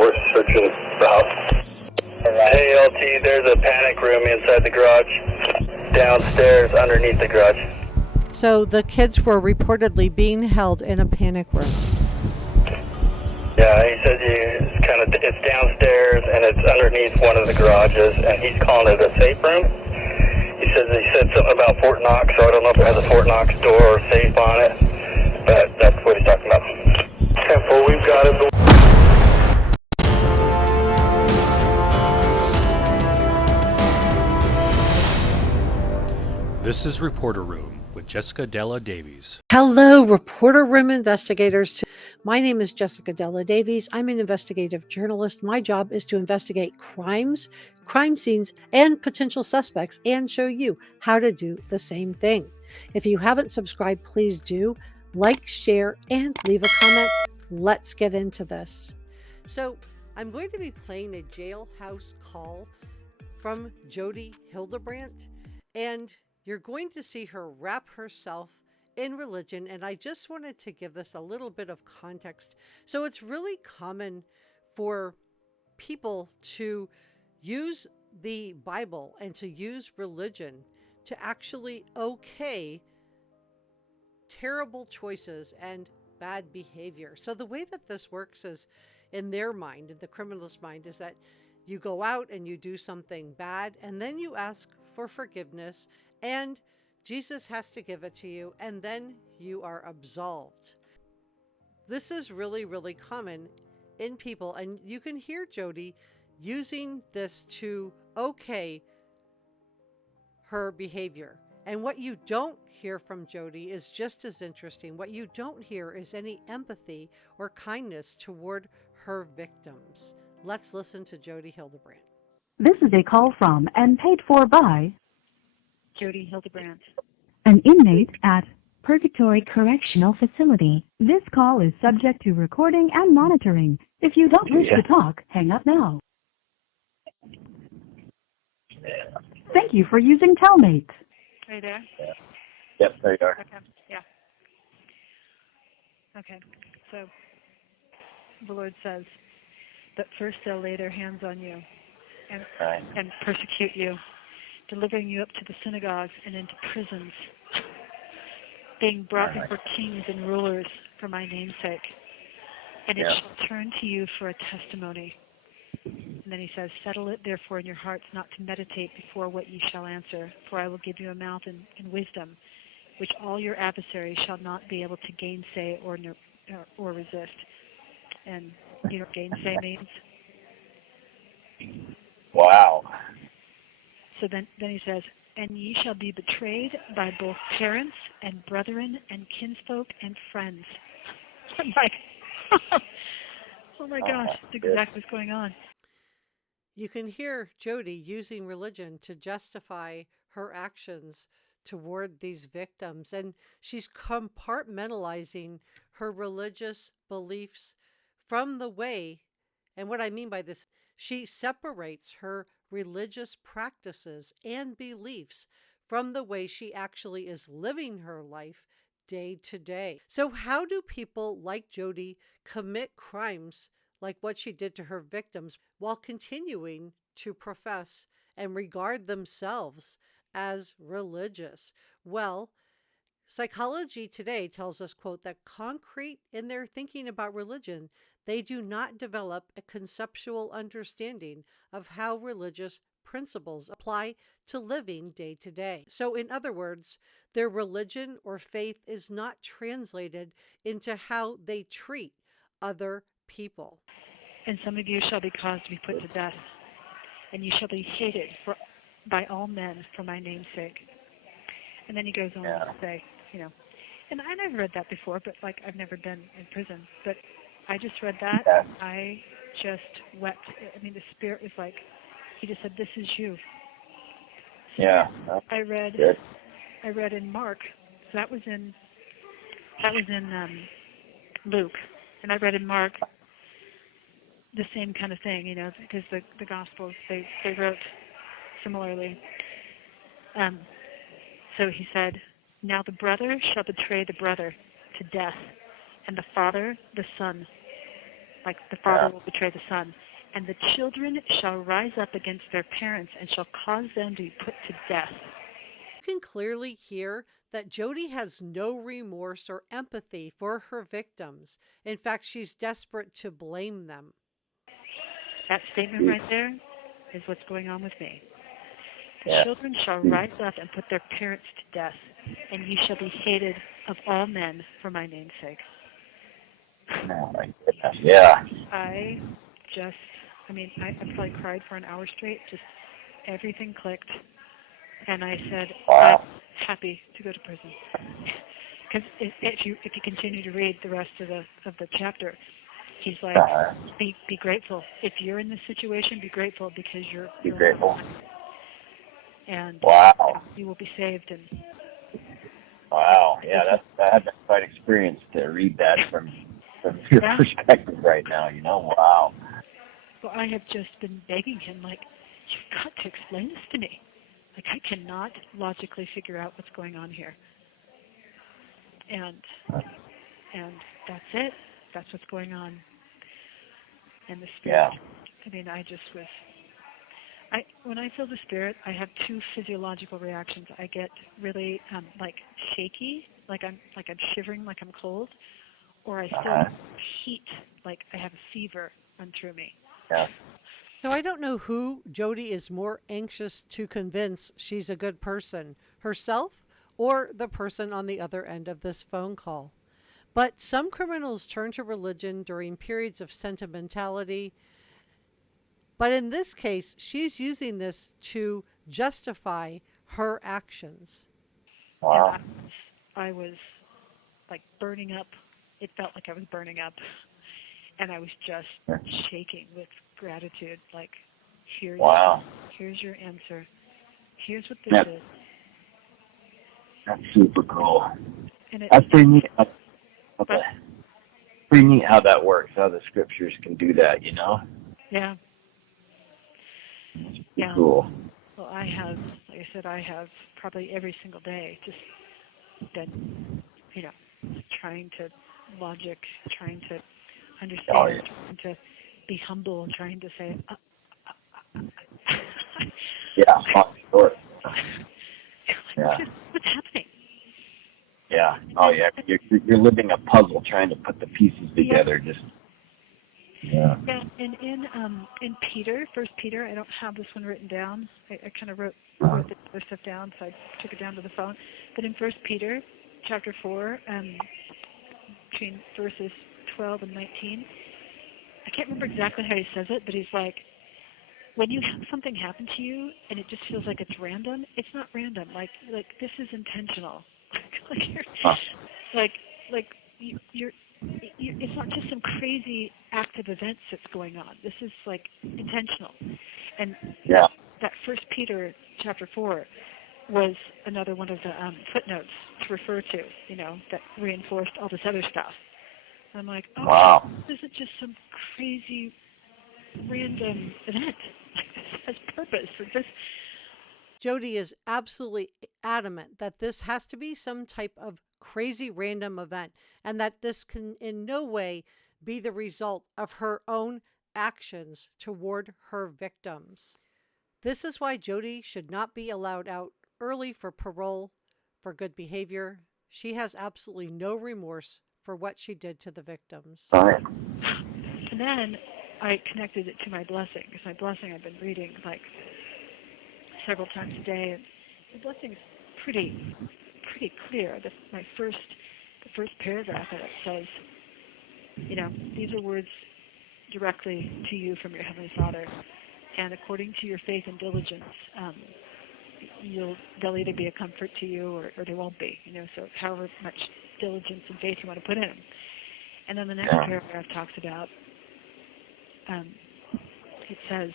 we're searching the house. Hey, LT, there's a panic room inside the garage, downstairs underneath the garage. So the kids were reportedly being held in a panic room. Yeah, he said it's downstairs and it's underneath one of the garages, and he's calling it a safe room. He said something about Fort Knox, so I don't know if it has a Fort Knox door or safe on it, but that's what he's talking about. 10-4, we've got it. This is Reporter Room with Jessica Della Davies. Hello, Reporter Room investigators. My name is Jessica Della Davies. I'm an investigative journalist. My job is to investigate crimes, crime scenes, and potential suspects and show you how to do the same thing. If you haven't subscribed, please do. Like, share, and leave a comment. Let's get into this. So I'm going to be playing a jailhouse call from Jodi Hildebrandt, and you're going to see her wrap herself in religion, and I just wanted to give this a little bit of context. So it's really common for people to use the Bible and to use religion to actually okay terrible choices and bad behavior. So the way that this works is, in their mind, in the criminal's mind, is that you go out and you do something bad, and then you ask for forgiveness, and Jesus has to give it to you, and then you are absolved. This is really, really common in people, and you can hear Jodi using this to okay her behavior. And what you don't hear from Jodi is just as interesting. What you don't hear is any empathy or kindness toward her victims. Let's listen to Jodi Hildebrandt. This is a call from and paid for by Jodi Hildebrandt, an inmate at Purgatory Correctional Facility. This call is subject to recording and monitoring. If you don't wish to talk, hang up now. Thank you for using Telmate. are you there? Yep, there you are. Okay, yeah. Okay, so the Lord says that first they'll lay their hands on you and persecute you, delivering you up to the synagogues and into prisons, being brought before kings and rulers for my name's sake. And it shall turn to you for a testimony. And then he says, settle it therefore in your hearts not to meditate before what ye shall answer, for I will give you a mouth and wisdom, which all your adversaries shall not be able to gainsay or resist. And you know what gainsay means? Wow. So then he says, and ye shall be betrayed by both parents and brethren and kinsfolk and friends. I'm like, oh my gosh, that's exactly what's going on. You can hear Jodi using religion to justify her actions toward these victims, and she's compartmentalizing her religious beliefs from the way, and what I mean by this, she separates her religious practices and beliefs from the way she actually is living her life day to day. So how do people like Jodi commit crimes like what she did to her victims while continuing to profess and regard themselves as religious? Well, Psychology Today tells us, quote, that concrete in their thinking about religion, they do not develop a conceptual understanding of how religious principles apply to living day to day. So in other words, their religion or faith is not translated into how they treat other people. And some of you shall be caused to be put to death, and you shall be hated by all men for my name's sake. And then he goes on to say, you know, and I've read that before, but like I've never been in prison. But I just read that. Yeah. I just wept. I mean, the Spirit was like, he just said, this is you. So Yeah. I read in Mark. So that was in Luke, and I read in Mark the same kind of thing, you know, because the Gospels they wrote similarly. So he said, now the brother shall betray the brother to death, and the father the son. like the father will betray the son. And the children shall rise up against their parents and shall cause them to be put to death. You can clearly hear that Jodi has no remorse or empathy for her victims. In fact, she's desperate to blame them. That statement right there is what's going on with me. The children shall rise up and put their parents to death, and ye shall be hated of all men for my name's sake. Oh, my goodness. Yeah. I probably cried for an hour straight. Just everything clicked. And I said, Wow. I'm happy to go to prison. Because if you continue to read the rest of the chapter, he's like, be grateful. If you're in this situation, be grateful because you're grateful. And wow. you will be saved. And wow. Yeah, that's been quite an experience to read that from your perspective right now. You know, wow. Well, I have just been begging him, like, you've got to explain this to me. Like, I cannot logically figure out what's going on here. And that's it. That's what's going on. And the spirit. I mean, when I feel the spirit, I have two physiological reactions. I get really like shaky, like I'm shivering, like I'm cold, or I feel heat, like I have a fever run through me. Yeah. So I don't know who Jodi is more anxious to convince she's a good person, herself or the person on the other end of this phone call. But some criminals turn to religion during periods of sentimentality. But in this case, she's using this to justify her actions. Wow. And I was like burning up. It felt like I was burning up. And I was just shaking with gratitude. Like, here's your answer. Here's what this is. That's super cool. And That's pretty neat. Pretty neat how that works, how the scriptures can do that, you know? Yeah. It's cool. Well, I have probably every single day just been, trying to logic, trying to understand, trying to be humble, trying to say, Sure. Yeah. What's happening? Yeah. Oh, yeah. You're living a puzzle, trying to put the pieces together. Yeah. And in Peter, First Peter, I don't have this one written down. I kind of wrote the other stuff down, so I took it down to the phone. But in First Peter, chapter 4, between verses 12 and 19, I can't remember exactly how he says it, but he's like, when you have something happen to you and it just feels like it's random, it's not random. Like this is intentional. It's not just some crazy active events that's going on. This is like intentional. And that First Peter chapter 4 was another one of the footnotes to refer to, that reinforced all this other stuff. I'm like, wow. This isn't just some crazy random event. This has purpose. Jodi is absolutely adamant that this has to be some type of crazy random event and that this can in no way be the result of her own actions toward her victims. This is why Jodi should not be allowed out early for parole for good behavior. She has absolutely no remorse for what she did to the victims. And then I connected it to my blessing, because my blessing I've been reading like several times a day, and the blessing is pretty clear. The first paragraph of it says, these are words directly to you from your Heavenly Father, and according to your faith and diligence, they'll either be a comfort to you or they won't be. So however much diligence and faith you want to put in them. And then the next paragraph talks about, it says,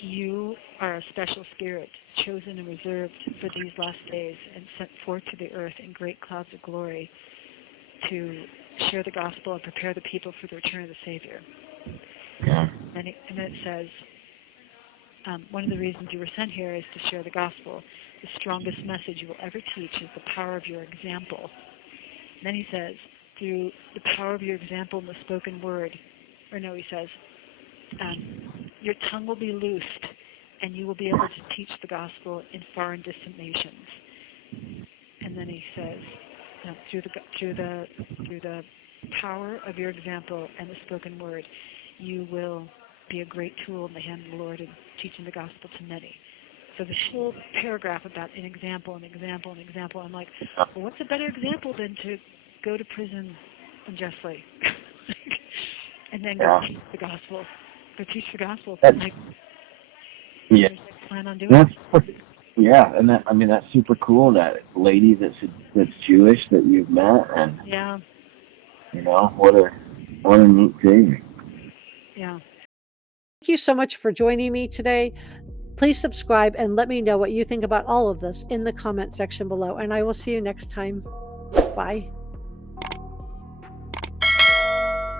you are a special spirit, chosen and reserved for these last days and sent forth to the earth in great clouds of glory to share the gospel and prepare the people for the return of the Savior. And then it says, one of the reasons you were sent here is to share the gospel. The strongest message you will ever teach is the power of your example. And then he says, through the power of your example in the spoken word. Or no, he says, your tongue will be loosed, and you will be able to teach the gospel in far and distant nations. And then he says, through the power of your example and the spoken word, you will be a great tool in the hand of the Lord in teaching the gospel to many. So this whole paragraph about an example, an example, an example, I'm like, well, what's a better example than to go to prison unjustly and then go teach the gospel? Go teach the gospel. Like, yeah. Plan on doing it. Yeah, and that's super cool. That lady that's Jewish that you've met, and yeah, what a neat thing. Yeah. Thank you so much for joining me today. Please subscribe and let me know what you think about all of this in the comment section below, and I will see you next time. Bye.